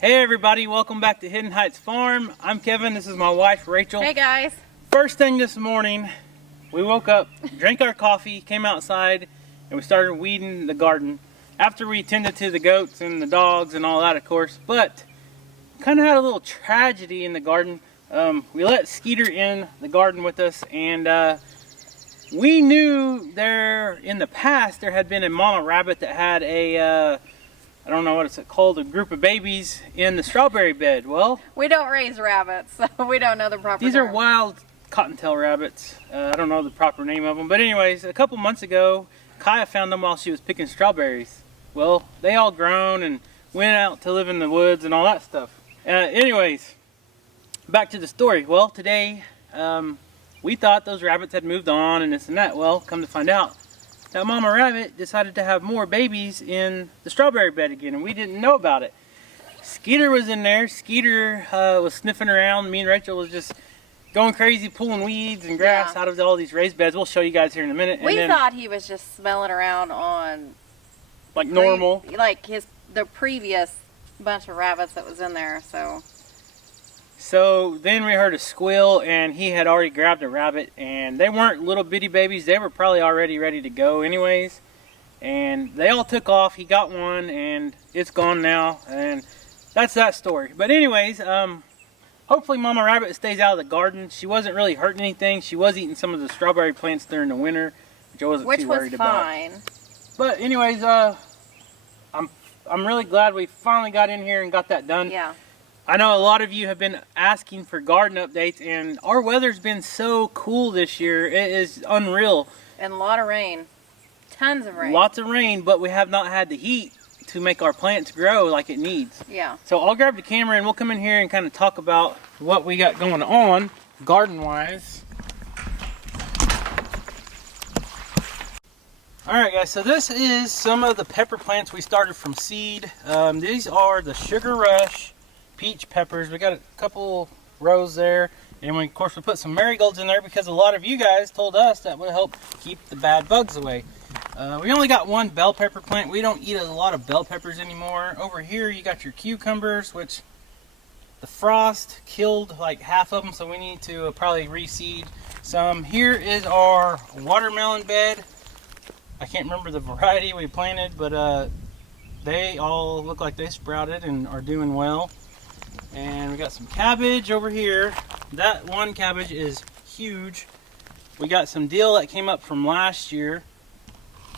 Hey everybody, welcome back to Hidden Heights Farm. I'm Kevin, this is my wife Rachel. Hey guys. First thing this morning, we woke up, drank our coffee, came outside, and we started weeding the garden. After we tended to the goats and the dogs and all that, of course, but kind of had a little tragedy in the garden. We let Skeeter in the garden with us, and we knew there in the past there had been a mama rabbit that had a I don't know what it's called, a group of babies in the strawberry bed. Well, we don't raise rabbits, so we don't know the proper These term. are wild cottontail rabbits. I don't know the proper name of them. But anyways, a couple months ago, Kaya found them while she was picking strawberries. Well, they all grown and went out to live in the woods and all that stuff. Anyways, back to the story. Well, today, we thought those rabbits had moved on and this and that. Well, come to find out, that mama rabbit decided to have more babies in the strawberry bed again, and we didn't know about it. Skeeter was in there. Skeeter was sniffing around. Me and Rachel was just going crazy, pulling weeds and grass out of all these raised beds. We'll show you guys here in a minute. We thought he was just smelling around on like normal, like the previous bunch of rabbits that was in there. So then we heard a squeal, and he had already grabbed a rabbit, and they weren't little bitty babies. They were probably already ready to go anyways. And they all took off. He got one, and it's gone now. And that's that story. But anyways, hopefully Mama Rabbit stays out of the garden. She wasn't really hurting anything. She was eating some of the strawberry plants during the winter, which I wasn't too worried about. Which was fine. But anyways, I'm really glad we finally got in here and got that done. Yeah. I know a lot of you have been asking for garden updates, and our weather's been so cool this year. It is unreal. And a lot of rain. Tons of rain. Lots of rain, but we have not had the heat to make our plants grow like it needs. Yeah. So I'll grab the camera and we'll come in here and kind of talk about what we got going on garden-wise. Alright guys, so this is some of the pepper plants we started from seed. These are the Sugar Rush peach peppers. We got a couple rows there, and of course we put some marigolds in there because a lot of you guys told us that would help keep the bad bugs away. We only got one bell pepper plant. We don't eat a lot of bell peppers anymore. Over here you got your cucumbers, which the frost killed like half of them, so we need to probably reseed some. Here is our watermelon bed. I can't remember the variety we planted, but they all look like they sprouted and are doing well. And we got some cabbage over here. That one cabbage is huge. We got some dill that came up from last year.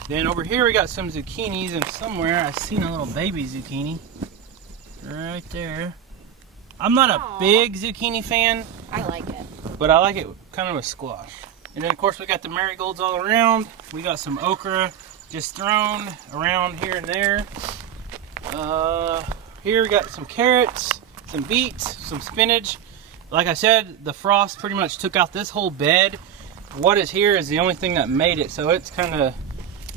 Then over here we got some zucchinis, and somewhere I've seen a little baby zucchini. Right there. I'm not a big zucchini fan. I like it. But I like it kind of a squash. And then of course we got the marigolds all around. We got some okra just thrown around here and there. Here we got some carrots, some beets, some spinach. Like I said, the frost pretty much took out this whole bed. What is here is the only thing that made it, so it's kind of,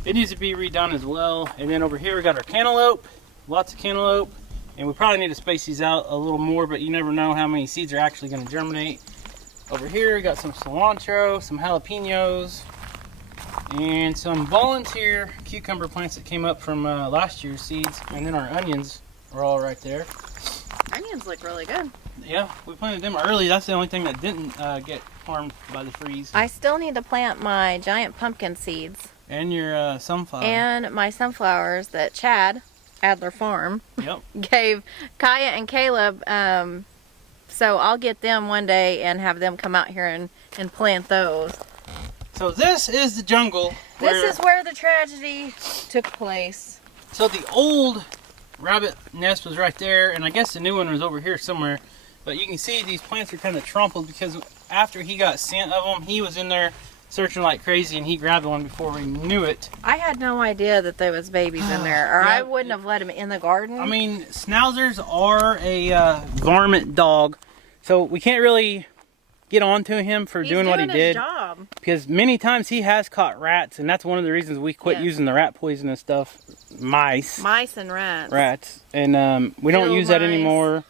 it needs to be redone as well. And then over here we got our cantaloupe, lots of cantaloupe, and we probably need to space these out a little more, but you never know how many seeds are actually going to germinate. Over here we got some cilantro, some jalapenos, and some volunteer cucumber plants that came up from last year's seeds. And then our onions are all right there. Onions look really good. Yeah, we planted them early. That's the only thing that didn't get harmed by the freeze. I still need to plant my giant pumpkin seeds. And your sunflower. And my sunflowers that Chad, Adler Farm, gave Kaya and Caleb. So I'll get them one day and have them come out here and plant those. So this is the jungle. This is where the tragedy took place. So the old rabbit nest was right there, and I guess the new one was over here somewhere. But you can see these plants are kind of trampled because after he got scent of them, he was in there searching like crazy, and he grabbed one before we knew it. I had no idea that there was babies in there, or I wouldn't have let him in the garden. I mean, schnauzers are a varmint dog, so we can't really get on to him for doing what he did. Job. Because many times he has caught rats, and that's one of the reasons we quit using the rat poison and stuff. Mice and rats. Rats. And we don't use that anymore.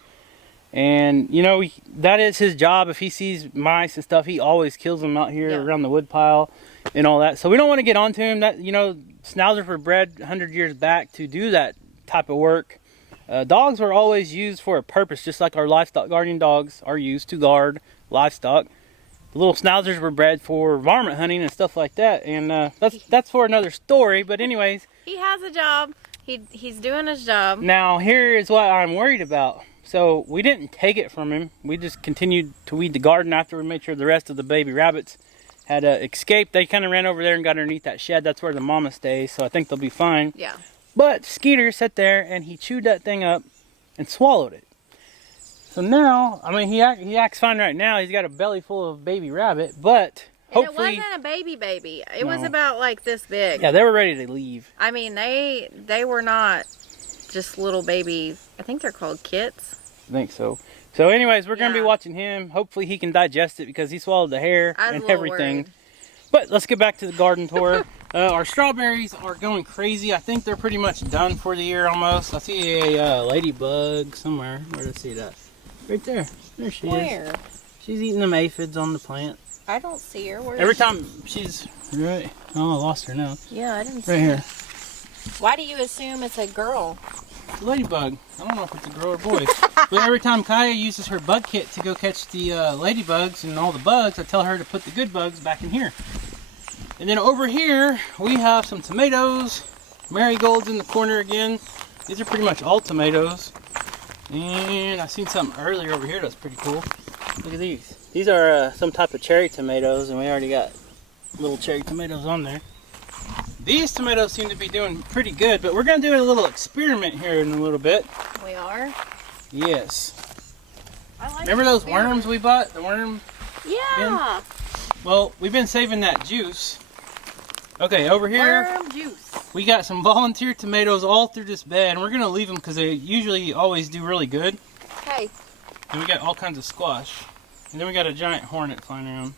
And, you know, that is his job. If he sees mice and stuff, he always kills them out here around the wood pile and all that. So we don't want to get onto him. That, you know, schnauzers were bred 100 years back to do that type of work. Dogs were always used for a purpose, just like our livestock guardian dogs are used to guard livestock. The little schnauzers were bred for varmint hunting and stuff like that, and that's for another story. But anyways, he has a job. He's doing his job. Now here is what I'm worried about. So we didn't take it from him. We just continued to weed the garden after we made sure the rest of the baby rabbits had escaped. They kind of ran over there and got underneath that shed. That's where the mama stays, so I think they'll be fine. Yeah. But Skeeter sat there and he chewed that thing up and swallowed it. So now, I mean, he acts fine right now. He's got a belly full of baby rabbit, but hopefully... It wasn't a baby. It was about like this big. Yeah, they were ready to leave. I mean, they were not just little baby. I think they're called kits. I think so. So anyways, we're going to be watching him. Hopefully he can digest it because he swallowed the hair and everything. Worried. But let's get back to the garden tour. Our strawberries are going crazy. I think they're pretty much done for the year almost. I see a ladybug somewhere. Where did I see that? Right there. There she is. She's eating them aphids on the plant. I don't see her. Every time she's... Right. Oh, I lost her now. Yeah, I didn't see her. Right here. Why do you assume it's a girl? It's a ladybug. I don't know if it's a girl or boy. But every time Kaya uses her bug kit to go catch the ladybugs and all the bugs, I tell her to put the good bugs back in here. And then over here, we have some tomatoes. Marigolds in the corner again. These are pretty much all tomatoes. And I seen something earlier over here that's pretty cool. Look at these. These are some type of cherry tomatoes, and we already got little cherry tomatoes on there. These tomatoes seem to be doing pretty good, but we're going to do a little experiment here in a little bit. We are? Yes. I like Remember those worms we bought? The worm Yeah. bin? Well, we've been saving that juice. Okay, over here, worm juice. We got some volunteer tomatoes all through this bed, and we're going to leave them because they usually always do really good. Hey. And we got all kinds of squash. And then we got a giant hornet flying around.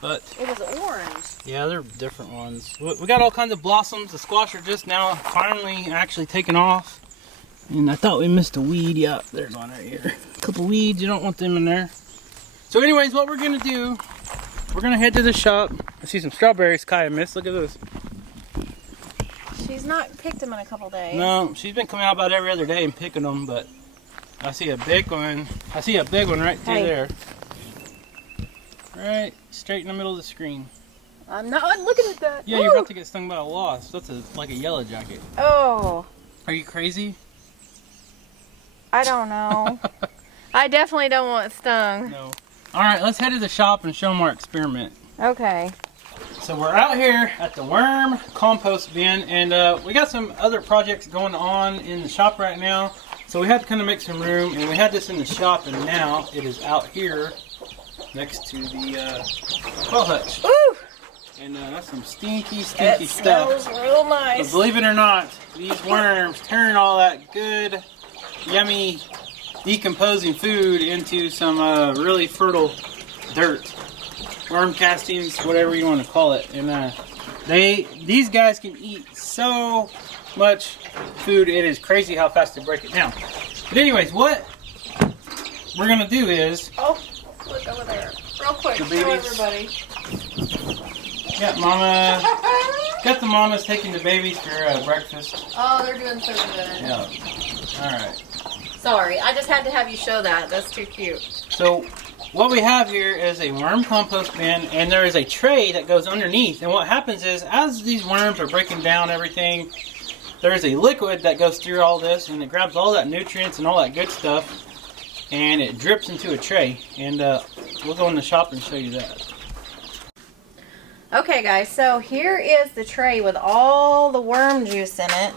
But it was orange. Yeah, they're different ones. We got all kinds of blossoms. The squash are just now finally actually taking off. And I thought we missed a weed. Yeah, there's one right here. A couple weeds. You don't want them in there. So anyways, what we're going to do, we're going to head to the shop. I see some strawberries Kaya missed. Look at this. She's not picked them in a couple days. No, she's been coming out about every other day and picking them, but I see a big one. I see a big one right through there. Right straight in the middle of the screen. I'm not looking at that. Yeah, you're about to get stung by a wasp. That's like a yellow jacket. Oh. Are you crazy? I don't know. I definitely don't want stung. No. Alright, let's head to the shop and show them our experiment. Okay. So we're out here at the worm compost bin, and we got some other projects going on in the shop right now. So we had to kind of make some room, and we had this in the shop, and now it is out here next to the quail hutch. Ooh! And that's some stinky stuff. It smells real nice. But believe it or not, these worms turn all that good, yummy, decomposing food into some really fertile dirt. Worm castings, whatever you want to call it. And these guys can eat so much food, it is crazy how fast they break it down. But anyways, what we're going to do is... Oh, look over there. Real quick, show everybody. Got the mamas taking the babies for breakfast. Oh, they're doing so good. Yeah. Alright. Sorry, I just had to have you show that. That's too cute. So, what we have here is a worm compost bin, and there is a tray that goes underneath. And what happens is, as these worms are breaking down everything, there is a liquid that goes through all this, and it grabs all that nutrients and all that good stuff, and it drips into a tray. And we'll go in the shop and show you that. Okay, guys, so here is the tray with all the worm juice in it.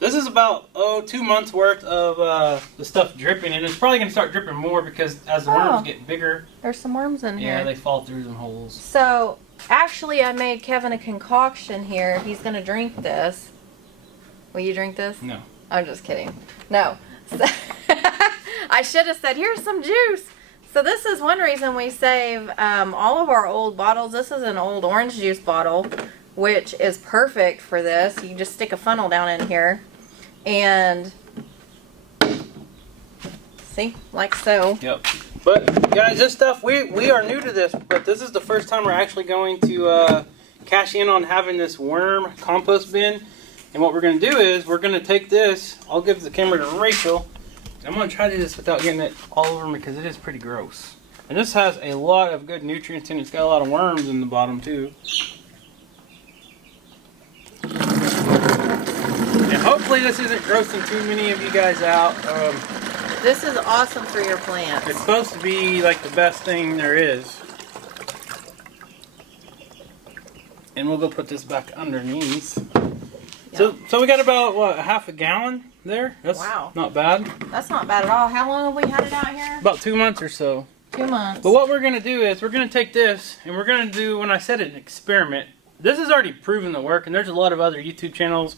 This is about 2 months worth of the stuff dripping, and it's probably going to start dripping more because as the worms get bigger, there's some worms in here. Yeah, they fall through some holes. So actually I made Kevin a concoction here. He's going to drink this. Will you drink this? No. I'm just kidding. No. So I should have said, here's some juice. So this is one reason we save all of our old bottles. This is an old orange juice bottle, which is perfect for this. You can just stick a funnel down in here and see, like so. Yep. But guys, this stuff, we are new to this, but this is the first time we're actually going to cash in on having this worm compost bin. And what we're going to do is we're going to take this. I'll give the camera to Rachel. I'm going to try to do this without getting it all over me because it is pretty gross. And this has a lot of good nutrients in it. It's got a lot of worms in the bottom too. And hopefully this isn't grossing too many of you guys out. This is awesome for your plants. It's supposed to be like the best thing there is. And we'll go put this back underneath. Yep. So we got about, what, half a gallon there? That's wow. Not bad. That's not bad at all. How long have we had it out here? About 2 months or so. 2 months. But what we're going to do is we're going to take this and we're going to do, when I said an experiment, this is already proven to work, and there's a lot of other YouTube channels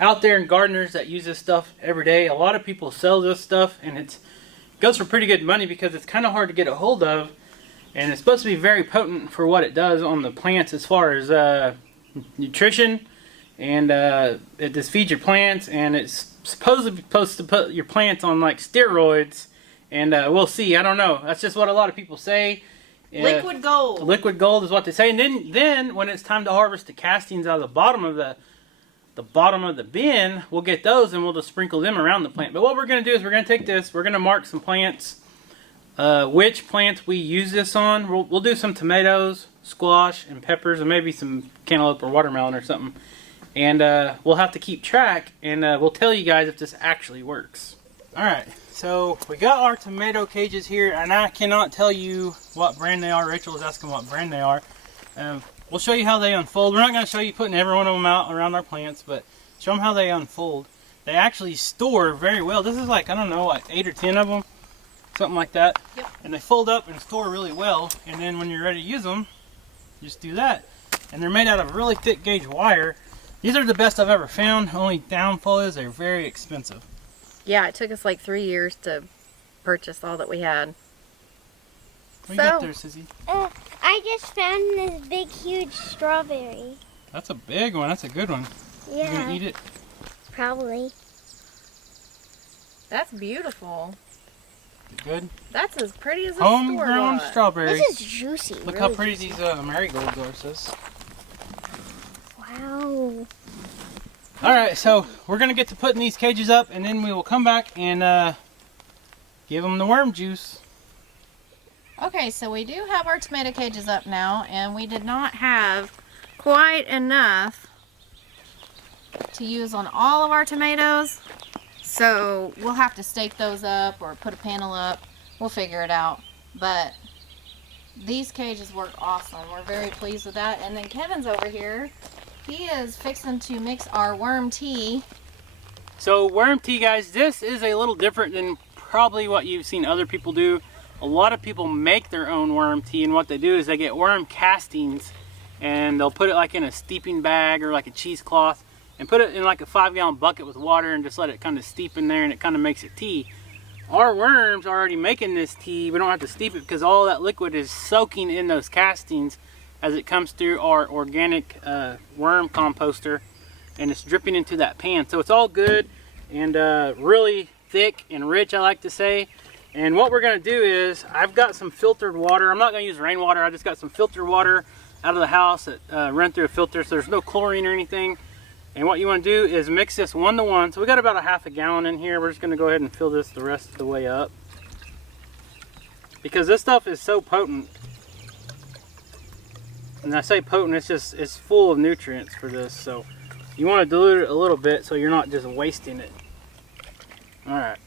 out there and gardeners that use this stuff every day. A lot of people sell this stuff, and it goes for pretty good money because it's kind of hard to get a hold of, and it's supposed to be very potent for what it does on the plants as far as nutrition, and it just feeds your plants, and it's supposed to put your plants on like steroids, and we'll see. I don't know. That's just what a lot of people say. Liquid gold. Liquid gold is what they say. And then when it's time to harvest the castings out of the bottom of the bin, we'll get those and we'll just sprinkle them around the plant. But what we're going to do is we're going to take this, we're going to mark some plants, which plants we use this on. We'll do some tomatoes, squash, and peppers, and maybe some cantaloupe or watermelon or something. And we'll have to keep track, and we'll tell you guys if this actually works. Alright, so we got our tomato cages here, and I cannot tell you what brand they are. Rachel was asking what brand they are. We'll show you how they unfold. We're not going to show you putting every one of them out around our plants, but show them how they unfold. They actually store very well. This is like, I don't know, like 8 or 10 of them, something like that. Yep. And they fold up and store really well, and then when you're ready to use them, just do that. And they're made out of really thick gauge wire. These are the best I've ever found. Only downfall is they're very expensive. Yeah, it took us like 3 years to purchase all that we had. What do you got there, Sissy? I just found this big, huge strawberry. That's a big one. That's a good one. Yeah. You gonna eat it? Probably. That's beautiful. Good. That's as pretty as a homegrown strawberries. This is juicy. Look really how pretty juicy. these marigolds are, sis. Wow. Alright, so we're going to get to putting these cages up, and then we will come back and give them the worm juice. Okay, so we do have our tomato cages up now, and we did not have quite enough to use on all of our tomatoes. So we'll have to stake those up or put a panel up. We'll figure it out. But these cages work awesome. We're very pleased with that. And then Kevin's over here. He is fixing to mix our worm tea. So worm tea, guys, this is a little different than probably what you've seen other people do. A lot of people make their own worm tea, and what they do is they get worm castings and they'll put it like in a steeping bag or like a cheesecloth and put it in like a 5-gallon bucket with water and just let it kind of steep in there, and it kind of makes it tea. Our worms are already making this tea. We don't have to steep it because all that liquid is soaking in those castings as it comes through our organic worm composter, and it's dripping into that pan. So it's all good and really thick and rich, I like to say. And what we're going to do is, I've got some filtered water. I'm not going to use rainwater. I just got some filtered water out of the house that run through a filter, so there's no chlorine or anything. And what you want to do is mix this 1-to-1. So we got about a half a gallon in here. We're just going to go ahead and fill this the rest of the way up, because this stuff is so potent. And I say potent, it's full of nutrients for this. So you want to dilute it a little bit so you're not just wasting it. All right.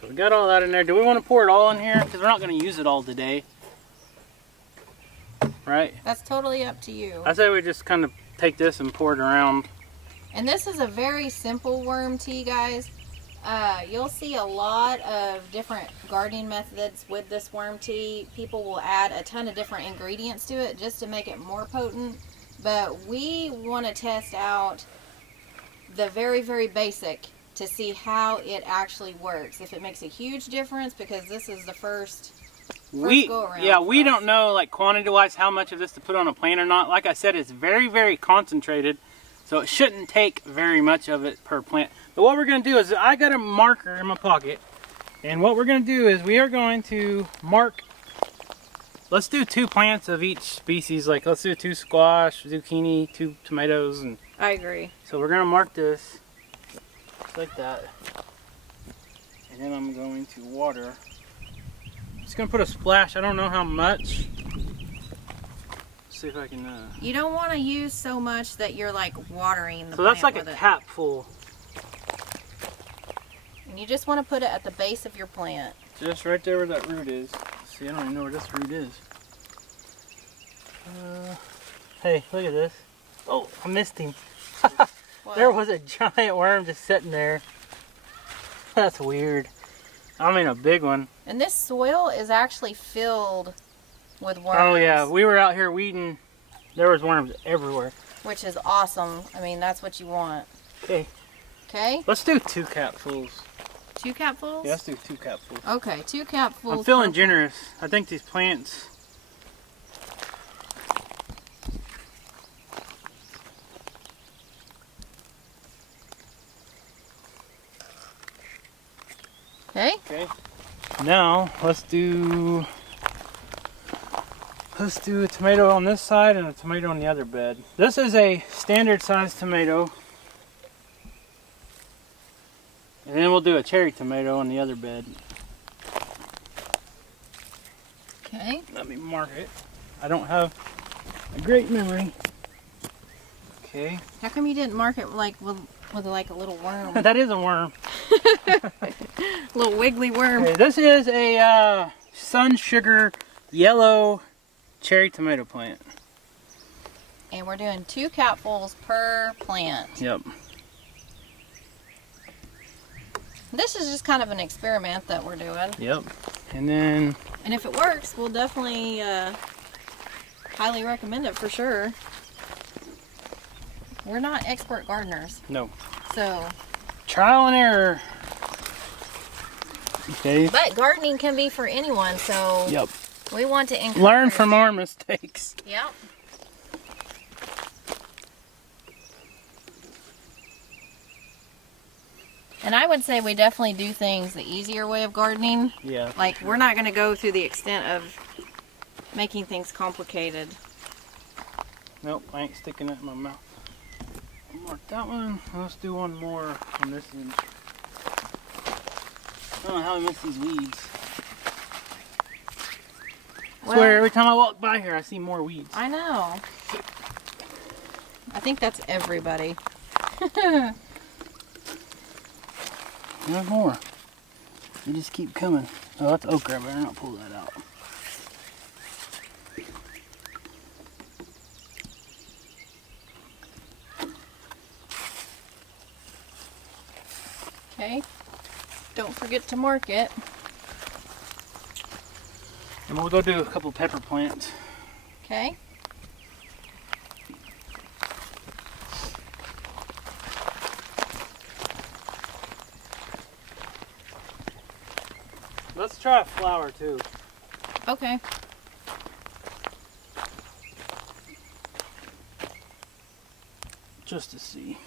So we got all that in there. Do we want to pour it all in here? Because we're not going to use it all today. Right? That's totally up to you. I say we just kind of take this and pour it around. And this is a very simple worm tea, guys. You'll see a lot of different gardening methods with this worm tea. People will add a ton of different ingredients to it just to make it more potent. But we want to test out the very, very basic to see how it actually works. If it makes a huge difference, because this is the first go around. Yeah, we don't know like quantity wise how much of this to put on a plant or not. Like I said, it's very, very concentrated, so it shouldn't take very much of it per plant. But what we're going to do is, I got a marker in my pocket, and what we're going to do is we are going to mark, let's do 2 plants of each species. Like let's do 2 squash, zucchini, 2 tomatoes, and I agree. So we're gonna mark this just like that. And then I'm going to water. Just gonna put a splash, I don't know how much. See if I can You don't want to use so much that you're like watering the so that's plant like a with it. cap full. And you just want to put it at the base of your plant. Just right there where that root is. See, I don't even know where this root is. Hey, look at this. Oh, I missed him. There was a giant worm just sitting there. That's weird. I mean, a big one. And this soil is actually filled with worms. Oh yeah, we were out here weeding. There was worms everywhere. Which is awesome. I mean, that's what you want. Okay. Okay? Let's do 2 capfuls. 2 capfuls? Yeah, let's do 2 capfuls. Okay, 2 capfuls. I'm feeling generous. I think these plants. Okay. Okay. Now let's do a tomato on this side and a tomato on the other bed. This is a standard size tomato. And then we'll do a cherry tomato on the other bed. Okay. Let me mark it. I don't have a great memory. Okay. How come you didn't mark it like with like a little worm? That is a worm. Little wiggly worm. Okay, this is a sun sugar yellow cherry tomato plant. And we're doing 2 capfuls per plant. Yep. This is just kind of an experiment that we're doing. Yep. And then And if it works, we'll definitely highly recommend it for sure. We're not expert gardeners, no. so. Trial and error. Okay. But gardening can be for anyone, so. Yep. We want to encourage. Learn from our mistakes. Yep. And I would say we definitely do things the easier way of gardening. Yeah. Like, we're not going to go through the extent of making things complicated. Nope, I ain't sticking it in my mouth. Mark that one. Let's do one more on this end. I don't know how I miss these weeds. I swear, every time I walk by here, I see more weeds. I know. I think that's everybody. There's more. They just keep coming. Oh, that's okra. I better not pull that out. Okay. Don't forget to mark it. And we'll go do a couple pepper plants. Okay. Let's try a flower too. Okay. Just to see.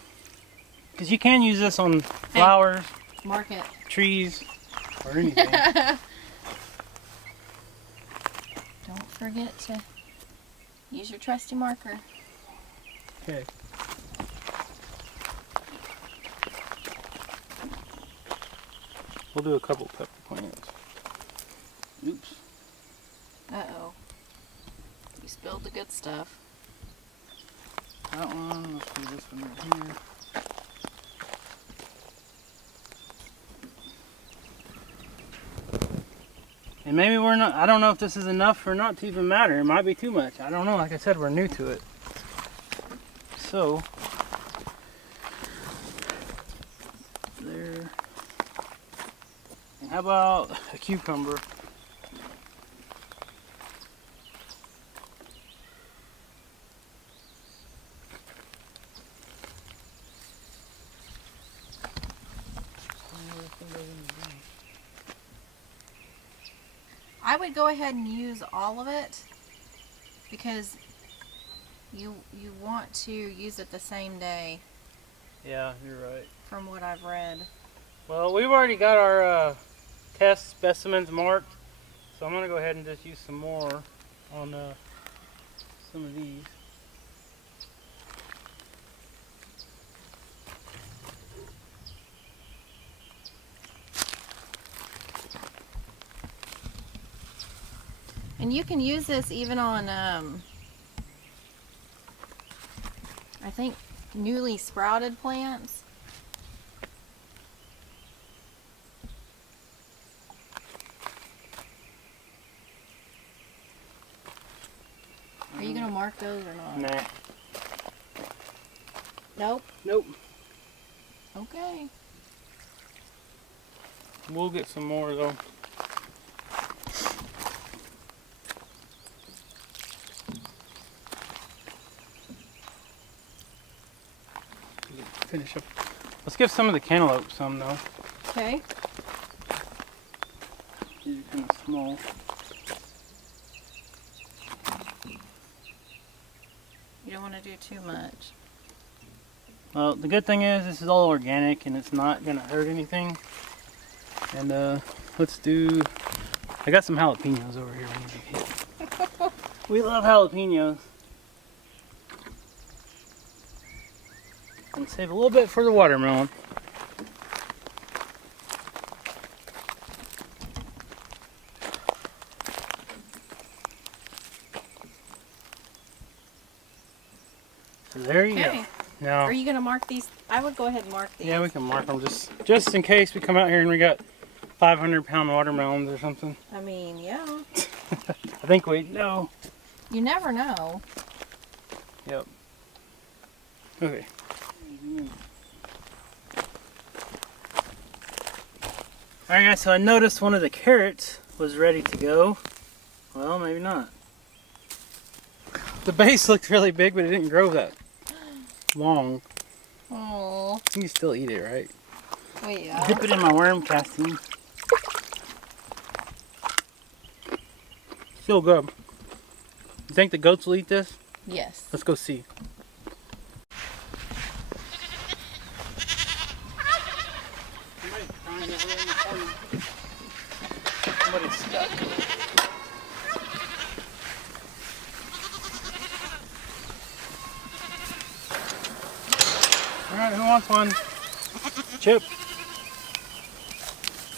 Because you can use this on flowers, Mark it. trees, or anything. Don't forget to use your trusty marker. Okay. We'll do a couple pepper plants. Oops. Uh-oh. You spilled the good stuff. That one, let's do this one right here. And maybe we're not, I don't know if this is enough or not to even matter. It might be too much. I don't know. Like I said, we're new to it. So, there. And how about a cucumber? I would go ahead and use all of it because you want to use it the same day Yeah, you're right. from what I've read. Well, we've already got our test specimens marked, so I'm going to go ahead and just use some more on some of these. And you can use this even on, I think, newly sprouted plants. Are you going to mark those or not? Nah. Nope. Nope. Okay. We'll get some more though. Finish up. Let's give some of the cantaloupe some though. Okay. These are kind of small. You don't want to do too much. Well, the good thing is this is all organic and it's not gonna hurt anything. And let's do. I got some jalapenos over here. We love jalapenos. And save a little bit for the watermelon. So there you go. Now, Are you going to mark these? I would go ahead and mark these. yeah, we can mark them just in case we come out here and we got 500-pound watermelons or something. I mean, yeah. I think we know. You never know. Yep. Okay. Alright guys, so I noticed one of the carrots was ready to go. Well, maybe not. The base looked really big, but it didn't grow that long. Oh. You can still eat it, right? Wait, yeah. Dip it in my worm casting. Still good. You think the goats will eat this? Yes. Let's go see. Somebody's stuck. Alright, who wants one? Chip.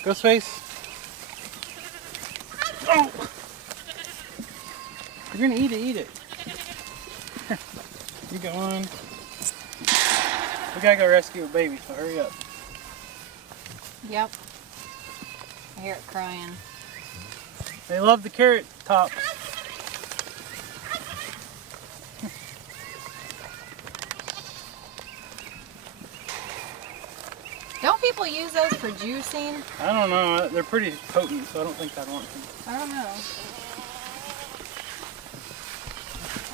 Ghostface. Oh! You're gonna eat it, You got one. We gotta go rescue a baby, so hurry up. Yep. I hear it crying. They love the carrot tops. Don't people use those for juicing? I don't know. They're pretty potent, so I don't think I'd want to. I don't know.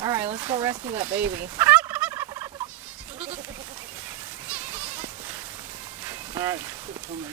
Alright, let's go rescue that baby. Alright, put some in.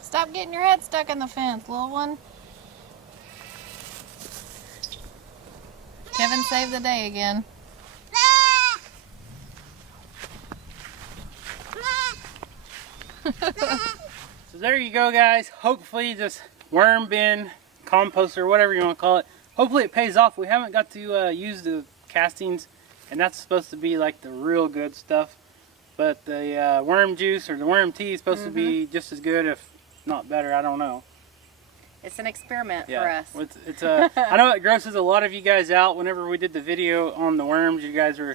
Stop getting your head stuck in the fence, little one. Kevin saved the day again. So there you go, guys. Hopefully this worm bin, compost, or whatever you want to call it, hopefully it pays off. We haven't got to use the castings, and that's supposed to be like the real good stuff. But the worm juice or the worm tea is supposed to be just as good, if not better. I don't know. It's an experiment for us. It's I know it grosses a lot of you guys out. Whenever we did the video on the worms, you guys were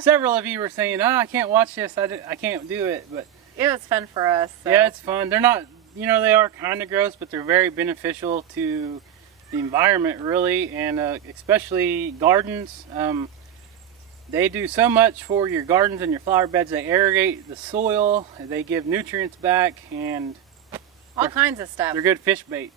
several of you were saying, "Oh, I can't watch this. I can't do it." But it was fun for us. So. Yeah, it's fun. They're not, you know, they are kind of gross, but they're very beneficial to the environment, really, and especially gardens. They do so much for your gardens and your flower beds. They irrigate the soil. They give nutrients back, and all kinds of stuff. They're good fish bait.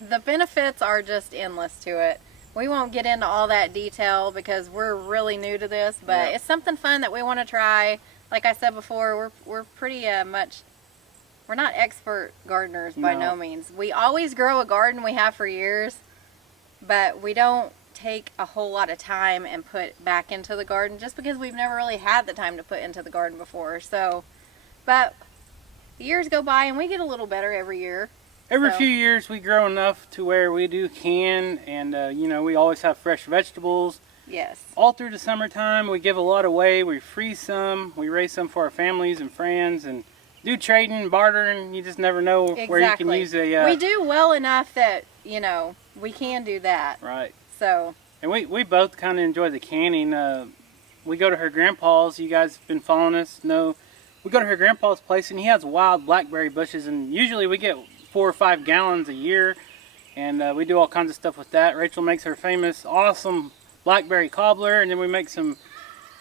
The benefits are just endless to it. we won't get into all that detail because we're really new to this, but it's something fun that we want to try. Like I said before, we're pretty much, we're not expert gardeners by no means. We always grow a garden, we have for years, but we don't take a whole lot of time and put back into the garden just because we've never really had the time to put into the garden before. So, but years go by and we get a little better every year. Every few years we grow enough to where we do can, and you know, we always have fresh vegetables. Yes. All through the summertime we give a lot away. We freeze some, we raise some for our families and friends, and do trading, bartering. You just never know where you can use a... we do well enough that, you know, we can do that. Right. So... And we both kind of enjoy the canning. We go to her grandpa's. You guys have been following us know. We go to her grandpa's place, and he has wild blackberry bushes, and usually we get 4 or 5 gallons a year, and we do all kinds of stuff with that. Rachel makes her famous, awesome blackberry cobbler, and then we make some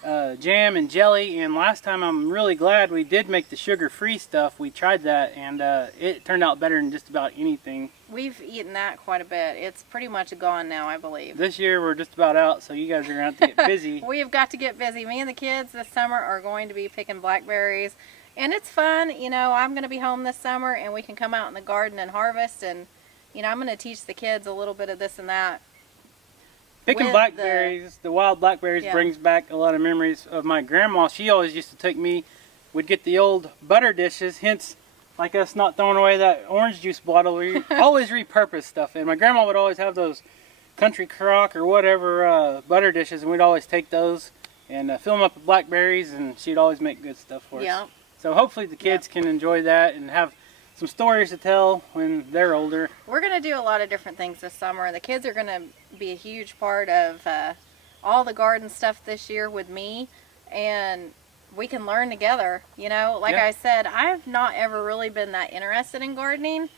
jam and jelly. And last time, I'm really glad we did make the sugar-free stuff. We tried that, and it turned out better than just about anything. We've eaten that quite a bit. It's pretty much gone now, I believe. This year we're just about out, so you guys are going to have to get busy. We have got to get busy. Me and the kids this summer are going to be picking blackberries. And it's fun. You know, I'm going to be home this summer, and we can come out in the garden and harvest. And, you know, I'm going to teach the kids a little bit of this and that. Picking blackberries, the wild blackberries brings back a lot of memories of my grandma. She always used to take me, we'd get the old butter dishes, hence like us not throwing away that orange juice bottle. We always repurpose stuff. And my grandma would always have those country crock or whatever butter dishes, and we'd always take those and fill them up with blackberries, and she'd always make good stuff for us. Yeah. So hopefully the kids can enjoy that and have some stories to tell when they're older. We're going to do a lot of different things this summer. The kids are going to be a huge part of all the garden stuff this year with me, and we can learn together. You know, like I said, I've not ever really been that interested in gardening.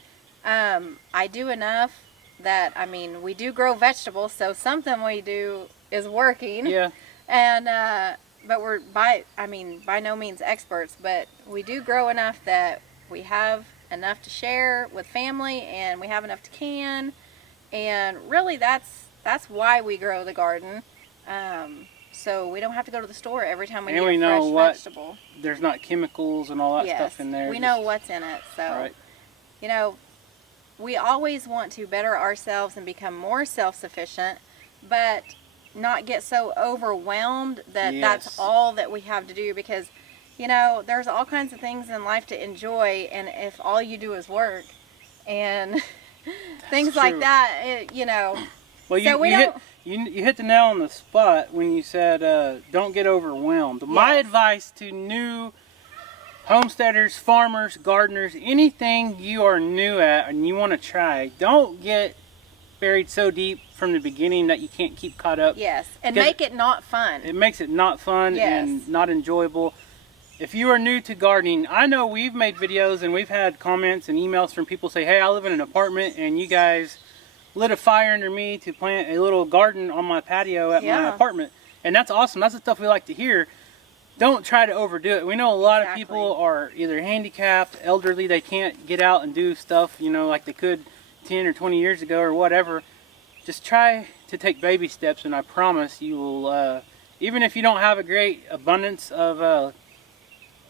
I do enough that, I mean, we do grow vegetables, so something we do is working. Yeah. And but we're by no means experts, but we do grow enough that we have enough to share with family, and we have enough to can, and really that's why we grow the garden. So we don't have to go to the store every time we need a fresh vegetable. There's not chemicals and all that stuff in there. We know what's in it. So, you know, we always want to better ourselves and become more self-sufficient, but not get so overwhelmed that that's all that we have to do, because, you know, there's all kinds of things in life to enjoy, and if all you do is work and things like that, you know. Well, you hit the nail on the spot when you said don't get overwhelmed. Yes. My advice to new homesteaders, farmers, gardeners, anything you are new at and you want to try, don't get buried so deep from the beginning that you can't keep caught up. Yes, and make it not fun. It makes it not fun and not enjoyable. If you are new to gardening, I know we've made videos and we've had comments and emails from people say, hey, I live in an apartment and you guys lit a fire under me to plant a little garden on my patio at my apartment. And that's awesome. That's the stuff we like to hear. Don't try to overdo it. We know a lot of people are either handicapped, elderly, they can't get out and do stuff, you know, like they could 10 or 20 years ago or whatever. Just try to take baby steps, and I promise you will, even if you don't have a great abundance of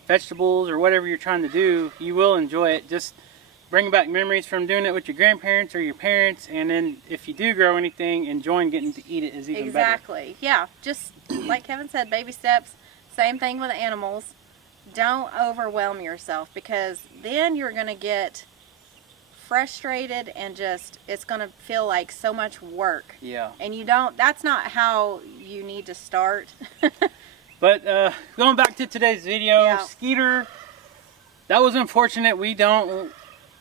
vegetables or whatever you're trying to do, you will enjoy it. Just bring back memories from doing it with your grandparents or your parents, and then if you do grow anything, enjoying getting to eat it is even better. Exactly. Yeah, just like Kevin said, baby steps. Same thing with animals. Don't overwhelm yourself, because then you're going to get frustrated and just, it's going to feel like so much work. Yeah. And you don't, that's not how you need to start. But going back to today's video, Skeeter, that was unfortunate. We don't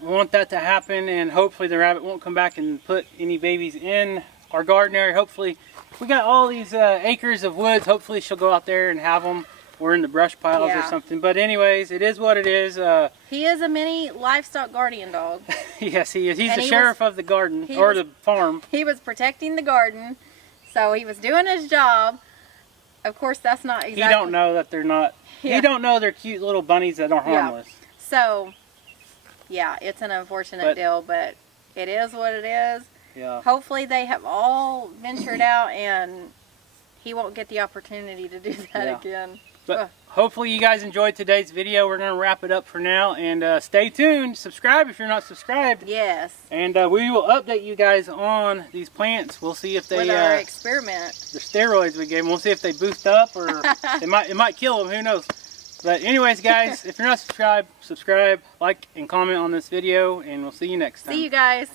want that to happen, and hopefully the rabbit won't come back and put any babies in our garden area. Hopefully, we got all these acres of woods. Hopefully she'll go out there and have them, or in the brush piles or something. But anyways, it is what it is. He is a mini livestock guardian dog. Yes, he is. He's the sheriff of the garden, or the farm. He was protecting the garden, so he was doing his job. Of course, that's not exactly... He don't know that they're not... He don't know they're cute little bunnies that are harmless. So, yeah, it's an unfortunate deal, but it is what it is. Yeah. Hopefully they have all ventured out and he won't get the opportunity to do that again. But hopefully you guys enjoyed today's video. We're going to wrap it up for now. And stay tuned. Subscribe if you're not subscribed. Yes. And we will update you guys on these plants. We'll see if they... With our experiment. The steroids we gave them. We'll see if they boost up or it might kill them. Who knows? But anyways, guys, if you're not subscribed, subscribe, like, and comment on this video. And we'll see you next time. See you guys.